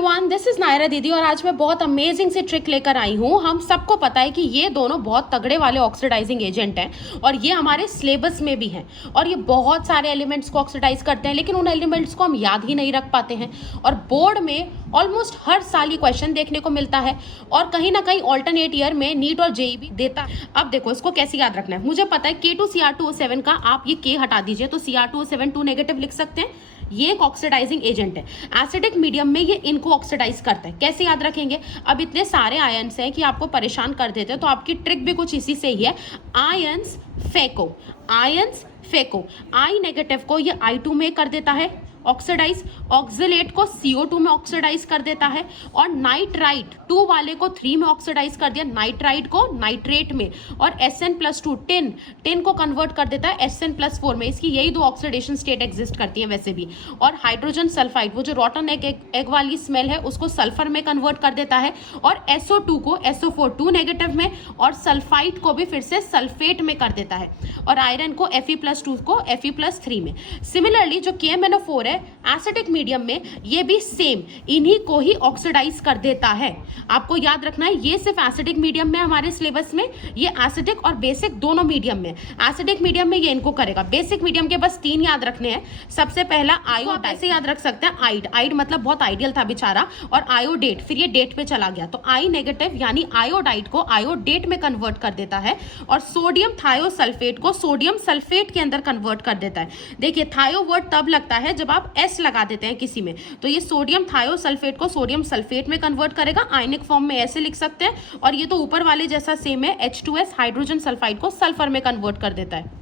Everyone, this is Naira दीदी और आज मैं बहुत अमेजिंग सी ट्रिक लेकर आई हूँ। हम सबको पता है कि ये दोनों बहुत तगड़े वाले ऑक्सीडाइजिंग एजेंट हैं और ये हमारे सिलेबस में भी हैं और ये बहुत सारे एलिमेंट्स को ऑक्सीडाइज करते हैं, लेकिन उन एलिमेंट्स को हम याद ही नहीं रख पाते हैं और बोर्ड में ऑलमोस्ट हर साल ये क्वेश्चन देखने को मिलता है और कहीं ना कहीं ऑल्टरनेट ईयर में नीट और जेई भी देता है। अब देखो इसको कैसे याद रखना है। मुझे पता है K2Cr2O7 का आप ये K हटा दीजिए तो Cr2O7 2 नेगेटिव लिख सकते हैं। ये एक ऑक्सीडाइजिंग एजेंट है। एसिडिक मीडियम में ये इनको ऑक्सीडाइज करता है। कैसे याद रखेंगे? अब इतने सारे आयंस हैं कि आपको परेशान कर देते हैं, तो आपकी ट्रिक भी कुछ इसी से ही है। आयंस फेंको, आयंस फेंको। आई नेगेटिव को ये I2 में कर देता है ऑक्सीडाइज, ऑक्सिलेट को CO2 में ऑक्सीडाइज कर देता है और नाइट्राइट 2 वाले को 3 में ऑक्सीडाइज कर दिया, नाइट्राइट को नाइट्रेट में, और Sn+2 टिन को कन्वर्ट कर देता है Sn+4 में। इसकी यही दो ऑक्सीडेशन स्टेट एग्जिस्ट करती हैं वैसे भी। और हाइड्रोजन सल्फाइड, वो जो रॉटन एग वाली स्मेल है, उसको सल्फर में कन्वर्ट कर देता है और SO2 को SO4 2 नेगेटिव में और सल्फाइड को भी फिर से सल्फेट में कर देता है और आयरन को Fe+2 को Fe+3 में। सिमिलरली जो KMnO4 एसिडिक मीडियम में ये भी सेम इन्हीं को ही ऑक्सीडाइज कर देता है। आपको याद रखना है ये सिर्फ एसिडिक मीडियम में हमारे सिलेबस में, ये एसिडिक और बेसिक दोनों मीडियम में। एसिडिक मीडियम में ये इनको करेगा। बेसिक मीडियम के बस 3 याद रखने हैं। सबसे पहला आयोड, ऐसे याद रख सकते हैं आइड, आइड मतलब बहुत आइडियल था बेचारा, और आयोडेट, फिर ये डेट पे चला गया तो आई नेगेटिव यानी आयोडाइड को आयोडेट में कन्वर्ट कर देता है और सोडियम थायोसल्फेट को सोडियम सल्फेट के अंदर कन्वर्ट कर देता है। देखिए थायो वर्ड तब लगता है जब आप S लगा देते हैं किसी में, तो ये सोडियम थायोसल्फेट को सोडियम सल्फेट में कन्वर्ट करेगा। आयनिक फॉर्म में ऐसे लिख सकते हैं और ये तो ऊपर वाले जैसा सेम है, H2S हाइड्रोजन सल्फाइड को सल्फर में कन्वर्ट कर देता है।